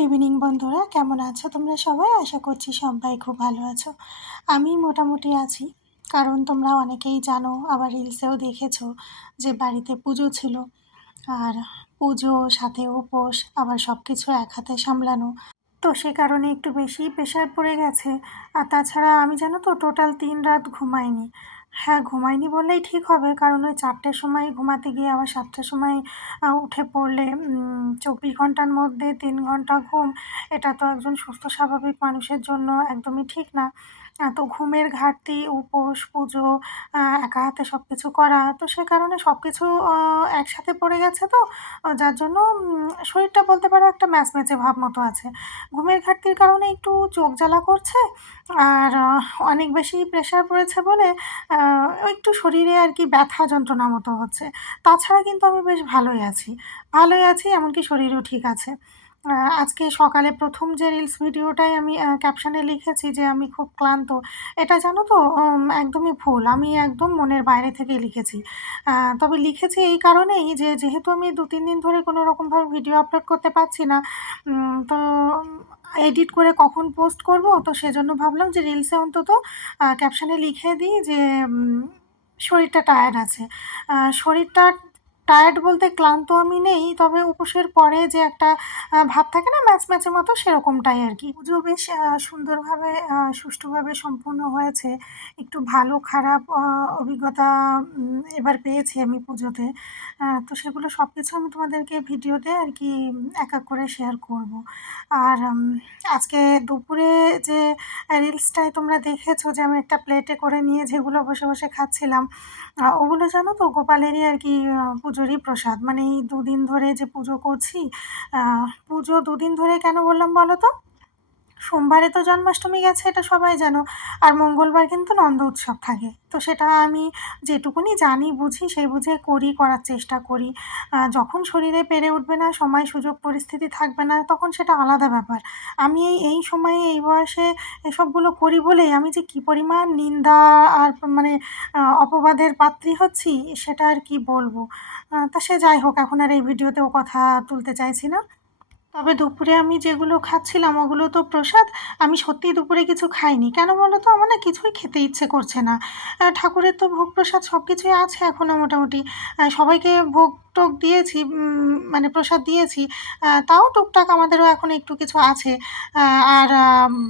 Good evening বন্ধুরা, কেমন আছো তোমরা সবাই? আশা করছি সবাই খুব ভালো আছো। আমি মোটামুটি আছি, কারণ তোমরা অনেকেই জানো, আবার রিলসেও দেখেছো যে বাড়িতে পুজো ছিল। আর পুজো সাথে উপোস, আবার সব কিছু এক হাতে সামলানো, তো সে কারণে একটু বেশি প্রেশার পড়ে গেছে। আর তাছাড়া আমি জানো তো টোটাল 3 রাত ঘুমাইনি। হ্যাঁ, ঘুমাইনি বললেই ঠিক হবে, কারণ ওই 4টের সময় ঘুমাতে গিয়ে আবার 7টার সময় উঠে পড়লে 24 ঘন্টার মধ্যে 3 ঘন্টা ঘুম, এটা তো একজন সুস্থ স্বাভাবিক মানুষের জন্য একদমই ঠিক না। তো ঘুমের ঘাটতি, উপোস, পুজো, একা হাতে সব কিছু করা, তো সে কারণে সব কিছু একসাথে পড়ে গেছে। তো যার জন্য শরীরটা বলতে পারো একটা ম্যাচম্যাচে ভাব মতো আছে। ঘুমের ঘাটতির কারণে একটু চোখ জ্বালা করছে, আর অনেক বেশি প্রেশার পড়েছে বলে একটু শরীরে আর কি ব্যথা যন্ত্রণা মতো হচ্ছে। তাছাড়া কিন্তু আমি বেশ ভালোই আছি, এমনকি শরীরও ঠিক আছে। আজকে সকালে প্রথম যে রিলস ভিডিওটায় আমি ক্যাপশনে লিখেছি যে আমি খুব ক্লান্ত, এটা জানো তো একদমই ভুল। আমি একদম মনের বাইরে থেকেই লিখেছি। তবে লিখেছি এই কারণেই যে যেহেতু আমি 2-3 দিন ধরে কোনো রকমভাবে ভিডিও আপলোড করতে পারছি না, তো এডিট করে কখন পোস্ট করব, তো সেজন্য ভাবলাম যে রিলসে অন্তত ক্যাপশনে লিখে দিই যে শরীরটা টায়ার্ড আছে। শরীরটা টায়ার্ড বলতে ক্লান্ত আমি নেই, তবে উপোসের পরে যে একটা ভাব থাকে না ম্যাচম্যাচের মতো, সেরকমটাই আর কি। পুজো বেশ সুন্দরভাবে সুষ্ঠুভাবে সম্পূর্ণ হয়েছে। একটু ভালো খারাপ অভিজ্ঞতা এবার পেয়েছি আমি পুজোতে। তো সেগুলো সব কিছু আমি তোমাদেরকে ভিডিওতে আর কি এক এক করে শেয়ার করব। আর আজকে দুপুরে যে রিলসটায় তোমরা দেখেছো যে আমি একটা প্লেটে করে নিয়ে যেগুলো বসে বসে খাচ্ছিলাম, ওগুলো জানো তো গোপালেরই আর কি পুজোরই প্রসাদ। মানে এই 2 দিন ধরে যে পুজো করছি, পুজো 2 দিন ধরে কেন বললাম বলো তো? সোমবারে তো জন্মাষ্টমী গেছে, এটা সবাই জানো। আর মঙ্গলবার কিন্তু নন্দ উৎসব থাকে, তো সেটা আমি যেটুকুনি জানি বুঝি সেই বুঝে করার চেষ্টা করি। যখন শরীরে পেরে উঠবে না, সময় সুযোগ পরিস্থিতি থাকবে না, তখন সেটা আলাদা ব্যাপার। আমি এই সময়ে এই বয়সে এসবগুলো করি বলেই আমি যে কী পরিমাণ নিন্দা আর মানে অপবাদের পাত্রী হচ্ছি, সেটা আর কি বলবো। তা সে যাই হোক, এখন আর এই ভিডিওতে ও কথা তুলতে চাইছি না। তবে দুপুরে আমি যেগুলো খাচ্ছিলাম ওগুলো তো প্রসাদ। আমি সত্যিই দুপুরে কিছু খাইনি, কেন বলো তো? আমার না কিছুই খেতে ইচ্ছে করছে না। ঠাকুরের তো ভোগ প্রসাদ সব কিছুই আছে এখনও মোটামুটি। সবাইকে ভোগ টোগ দিয়েছি, মানে প্রসাদ দিয়েছি। তাও টুকটাক আমাদেরও এখন একটু কিছু আছে। আর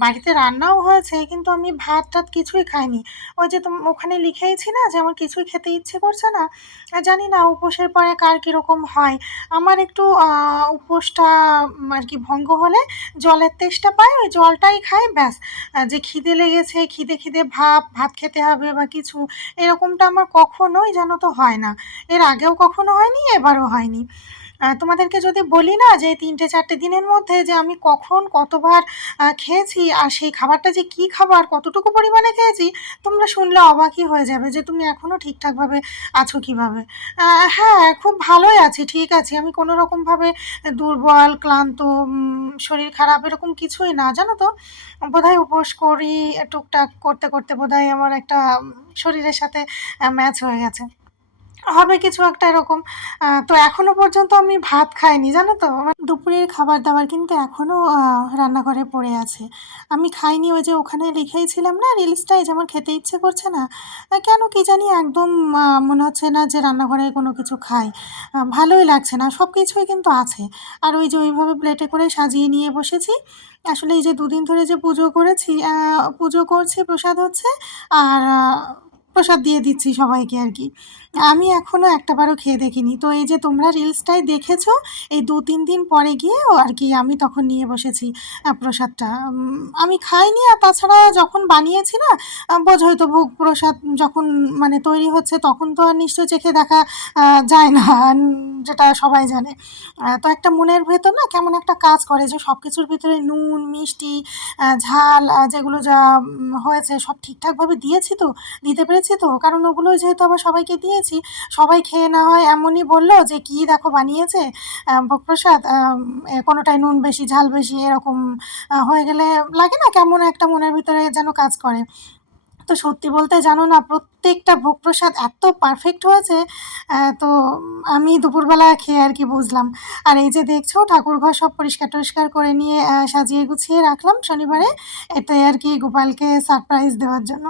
বাড়িতে রান্নাও হয়েছে, কিন্তু আমি ভাত টাত কিছুই খাইনি। ওই যে ওখানে লিখেইছি না যে আমার কিছুই খেতে ইচ্ছে করছে না। জানি না উপোসের পরে কার কীরকম হয়। আমার একটু উপোসটা আর কি ভঙ্গ হলে জলের তেষ্টা পায়, ওই জলটাই খাই, ব্যাস। যে খিদে লেগেছে, খিদে খিদে ভাত খেতে হবে বা কিছু, এরকমটা আমার কখনোই জানো তো হয় না। এর আগেও কখনো হয়নি, এবারও হয়নি। তোমাদেরকে যদি বলি না যে 3-4 দিনের মধ্যে যে আমি কখন কতবার খেয়েছি, আর সেই খাবারটা যে কী খাবার, কতটুকু পরিমাণে খেয়েছি, তোমরা শুনলে অবাকই হয়ে যাবে যে তুমি এখনও ঠিকঠাকভাবে আছো কীভাবে। হ্যাঁ, খুব ভালোই আছি, ঠিক আছি। আমি কোনো রকমভাবে দুর্বল, ক্লান্ত, শরীর খারাপ এরকম কিছুই না, জানো তো। বোধহয় উপোস করি টুকটাক করতে করতে বোধহয় আমার একটা শরীরের সাথে ম্যাচ হয়ে গেছে, হবে কিছু একটা এরকম। তো এখনও পর্যন্ত আমি ভাত খাইনি, জানো তো। আমার দুপুরের খাবার দাবার কিন্তু এখনও রান্নাঘরে পড়ে আছে, আমি খাইনি। ওই যে ওখানে লিখেইছিলাম না রিলসটায় যে আমার খেতে ইচ্ছে করছে না, কেন কি জানি একদম মনে হচ্ছে না যে রান্নাঘরে কোনো কিছু খাই। ভালোই লাগছে না, সব কিছুই কিন্তু আছে। আর ওই যে ওইভাবে প্লেটে করে সাজিয়ে নিয়ে বসেছি। আসলে এই যে 2 দিন ধরে যে পুজো করেছি, পুজো করছি, প্রসাদ হচ্ছে, আর প্রসাদ দিয়ে দিচ্ছি সবাইকে আর কি। আমি এখনও একটাবারও খেয়ে দেখিনি। তো এই যে তোমরা রিলসটায় দেখেছো, এই 2-3 দিন পরে গিয়েও আর কি আমি তখন নিয়ে বসেছি প্রসাদটা। আমি খাইনি, আর তাছাড়া যখন বানিয়েছি না, বোঝোই তো, ভোগ প্রসাদ যখন মানে তৈরি হচ্ছে তখন তো আর নিশ্চয়ই চেখে দেখা যায় না, যেটা সবাই জানে। তো একটা মনের ভেতর না কেমন একটা কাজ করে যে সব কিছুর ভিতরে নুন, মিষ্টি, ঝাল, যেগুলো যা হয়েছে সব ঠিকঠাকভাবে দিয়েছি তো, দিতে পেরেছি তো। কারণ ওগুলোই যেহেতু আবার সবাইকে দিয়েছি, সবাই খেয়ে না হয় এমনই বললো যে কী দেখো বানিয়েছে ভোগ প্রসাদ, কোনোটায় নুন বেশি, ঝাল বেশি, এরকম হয়ে গেলে লাগে না কেমন একটা মনের ভিতরে যেন কাজ করে। তো তো সত্যি বলতে জানো না, প্রত্যেকটা ভোগ প্রসাদ এত পারফেক্ট হয়েছে। তো আমি দুপুরবেলা খেয়ে আর কি বুঝলাম। আর এই যে দেখছো ঠাকুরঘর সব পরিষ্কার টরিষ্কার করে নিয়ে সাজিয়ে গুছিয়ে রাখলাম শনিবারে, এটাই আর কি গোপালকে সারপ্রাইজ দেওয়ার জন্য।